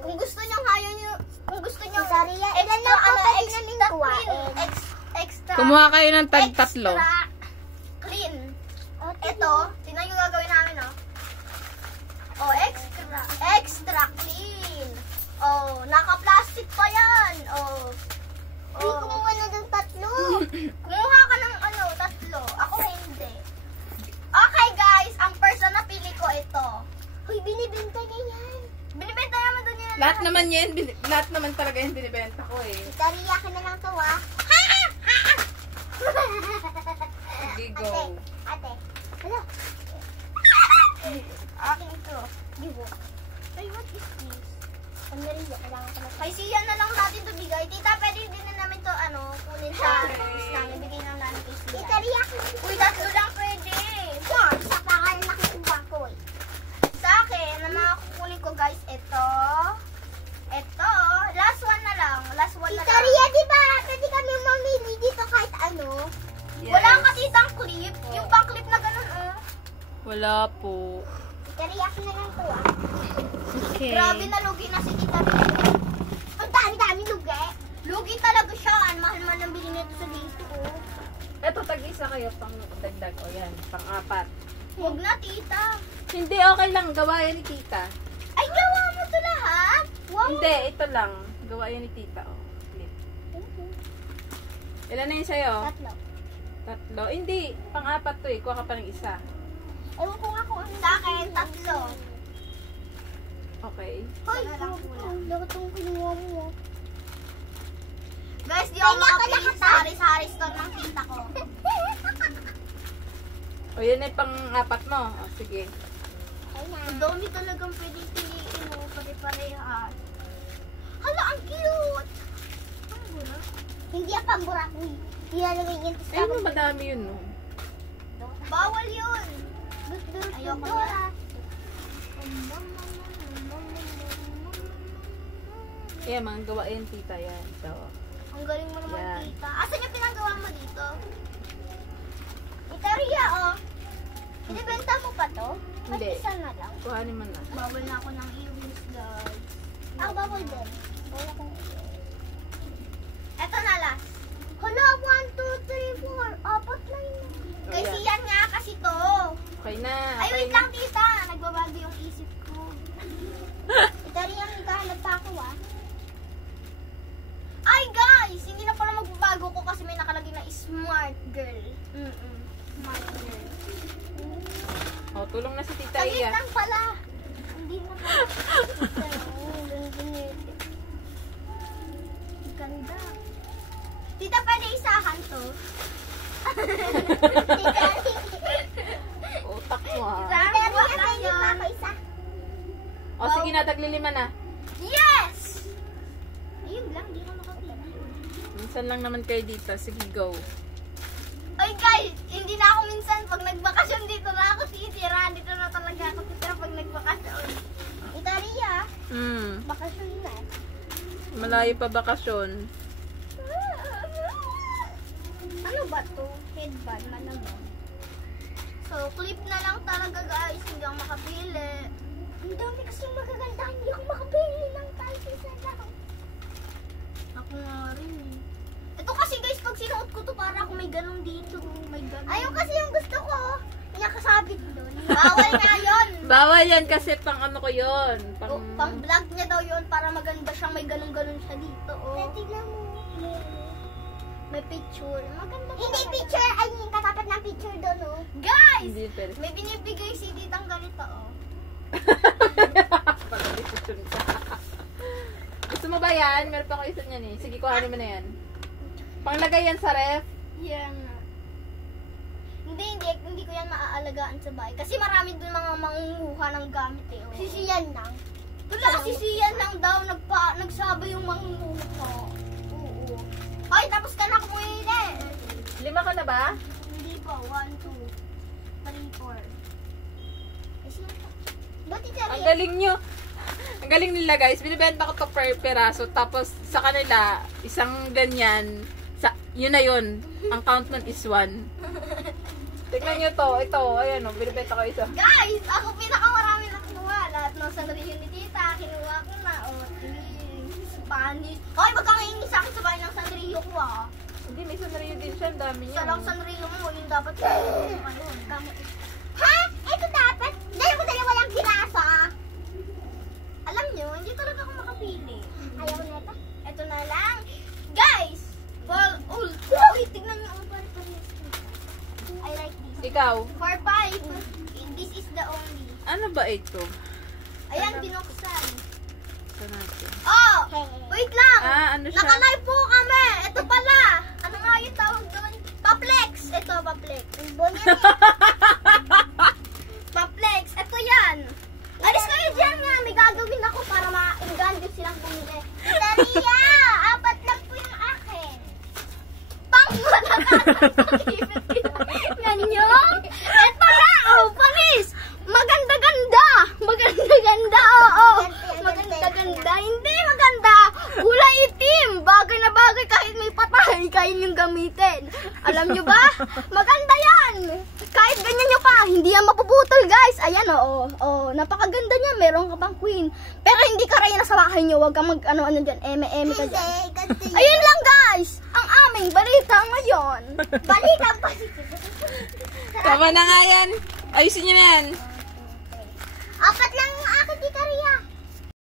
Kung gusto nyo, ayaw nyo, kung gusto nyo, ilan lang ang pwede namin kuhain? Extra. Kumuha kayo ng tag-tatlo. Extra clean. Ito, tingnan nyo gagawin namin, oh. Oh, extra clean. Oh, naka-plastic pa yan. Oh. Hindi kumuha na ng tatlo. Kumuha ka ng ano, tatlo. Ako hindi. Okay guys, ang first na napili ko ito. Uy, binibenta niya yan. Binibenta naman doon yan. Lahat naman yan, lahat naman talaga yung binibenta ko eh. Tariya ka na lang to, ah. Sige, go. Ate. Hala. Akin ito. Gibo. Ay, what is this? Ang nariya, kailangan ko na. Kay Sian na lang natin ito bigay. Tita, pwede din na namin to kunin sa office namin. Bigay na namin kay Sian. Tariya ka na. Uy, tatlo lang pwede. Yan, isa pa ka na nakukuha ko eh. Sa akin, na mga kukunin ko guys, ito. Ito. Last one na lang. Last one na lang. Tariya, di ba? Pwede kami mamili dito kahit ano. Yes. Wala ka titang clip. Yung pang clip na ganun, oh. Wala po. Tariya ka na lang to, ah. Okay. Grabe na lugi na si Tita Bea. Ang dami-dami lugi. Lugi talaga siya. Ang mahal-mahal ng bilhin nito sa dito, oh. Eto, tag-isa kayo pang dagdag. O yan, pang-apat. Huwag na, tita. Hindi, okay lang. Gawa yan ni tita. Ay, gawa mo ito lahat? Wow. Hindi, ito lang. Gawa yan ni tita. O, clip. Ilan na yun sa'yo? Tatlo. Tatlo. Hindi, pang-apat to eh. Kuha ka pa ng isa. Ewan ko nga kung ano. Sa akin, tatlo. Okay. Hoy, Sana lang kulang. laro itong kinuha mo. Guys, di ako Ay, nako, makapili nako. sa Hari-Hari store ng tita ko. O, yan ay pang-apat mo. O, sige. Ay na. Ang dami talagang pwedeng piliin mo. Pare-parehas. Hala, ang cute! Ano ba na? Hindi ang pamburak. Hindi na naman yun. Ay, no, madami yun, no. Bawal yun! Ayoko na. Ayan, mga gawa yan, tita. Yan. So, Ang galing mo naman, Yan. tita. Asan yung pinagawa mo dito? Tita Ria, oh. Binibenta mo pa to? Hindi. Ba't isa na lang? kuhanin mo na. Bawal na ako ng earrings, guys. Ang bawal din. Wala kong Eto na last. Hala, 1, 2, 3, 4. Apat na yun. O, Kasi yan. yan nga kasi to. Okay na. Ay, Okay wait na. lang, tita. Nagbabago yung isip ko. Ito rin ang naghahanap pa ako, ah. Ay, guys! Hindi na pala magbabago ko kasi may nakalagay na smart girl. Smart girl. O, tulong na si tita Saglit Iya. lang pala. Hindi na pa. Ganda. Tita, pwede isahan to. Utak mo, ha. Isahan Pero mo yan, lang pwede pa ako yun. isa. O, sige na, taglilima na. Yes! Ayun lang, di na makapili. Minsan lang naman kayo dito. Sige, go. Ay guys, hindi na ako minsan pag nagbakasyon dito na ako titira. Dito na talaga ako titira pag nagbakasyon. Italia, Hmm. bakasyon na. Malayo pa bakasyon. Ano ba to? Headband, malamang. So, clip na lang talaga guys. Hindi ako makapili. Ang dami kasi magaganda. Hindi ako makapili ng kahit isa lang. Ako nga rin eh. Ito kasi guys, pag sinuot ko to para ako may ganun dito. May ganun. Ayun kasi yung gusto ko. Nakasabit doon. Bawal nga yun. Bawal yan kasi pang ano ko yun. Pang vlog niya daw yun para maganda siyang may ganun-ganun siya dito. Oh. Tingnan mo. May picture. Maganda. Hindi picture. Ay, yung katapat ng picture doon, oh. Guys! Hindi pwede. May binibigay si Titang ganito, oh. Pag-decision ka. Gusto mo ba yan? Meron pa ako isa niyan eh. Sige, kuhanin mo na yan. Panglagay yan sa ref. Yan. Hindi ko yan maaalagaan sa bahay. Kasi marami dun mga mangunguha ng gamit eh. Oh. Sisiyan lang. Wala, sisiyan lang daw. Nagsabi yung mangunguha. Oo. Ay, tapos ka na kumuli. 5 ka na ba? Hindi pa. 1, 2, 3, 4. Eh, sino pa? Ba't Ang Italia? galing nyo. Ang galing nila guys. Binibenta ko to per peraso. Tapos sa kanila, isang ganyan. Yun na yun. Ang count nun is 1. Tignan nyo to. Ito. Ayan o. Binibenta ko isa. Guys, ako pinakamarami na kinuha. Lahat ng sanriyo ni Tita, kinuha ko na. Oh. Panis. Hoy, wag kang iingis sa akin sa bahay ng Sanrio ko ah. Hindi, may Sanrio din siya. Ang dami niya. Sarang Sanrio mo, yung dapat ayun. Ha? Ito dapat? Dalawa lang piraso. Alam nyo, hindi talaga ako makapili. Ayaw na ito. Ito na lang. Guys! Well, uy, tignan nyo ang pare-pares. I like this. Ikaw, For 5, this is the only. ano ba ito? Ayan, binuksan. Ito natin. Oh! Wait lang! Ano siya? Naka-live po kami! Ito pala! Ano nga yung tawag doon? Paplex! Ito, Paplex. Paplex! Ito yan! Alis kayo dyan nga! May gagawin ako para ma-engganyo silang bumili. Daria! 4 lang po yung akin. Pang Ganyo? Ito na! Oh, panis! Maganda-ganda! Maganda-ganda! Oo! Maganda-ganda! Hindi maganda! Kulay itim! Bagay na bagay kahit may patay, kayo yung gamitin. Alam nyo ba? Maganda yan! Kahit ganyan nyo pa, hindi yan mapuputol guys. Ayan oo. Oh, napakaganda niya. Meron ka pang queen. Pero hindi ka rin nasa bahay nyo. Huwag ka mag ano-ano dyan. Eme-eme ka dyan. Ayun lang guys! Ang aming balita ngayon. Balita pa si Tama na nga yan. Ayusin nyo na yan. 4 lang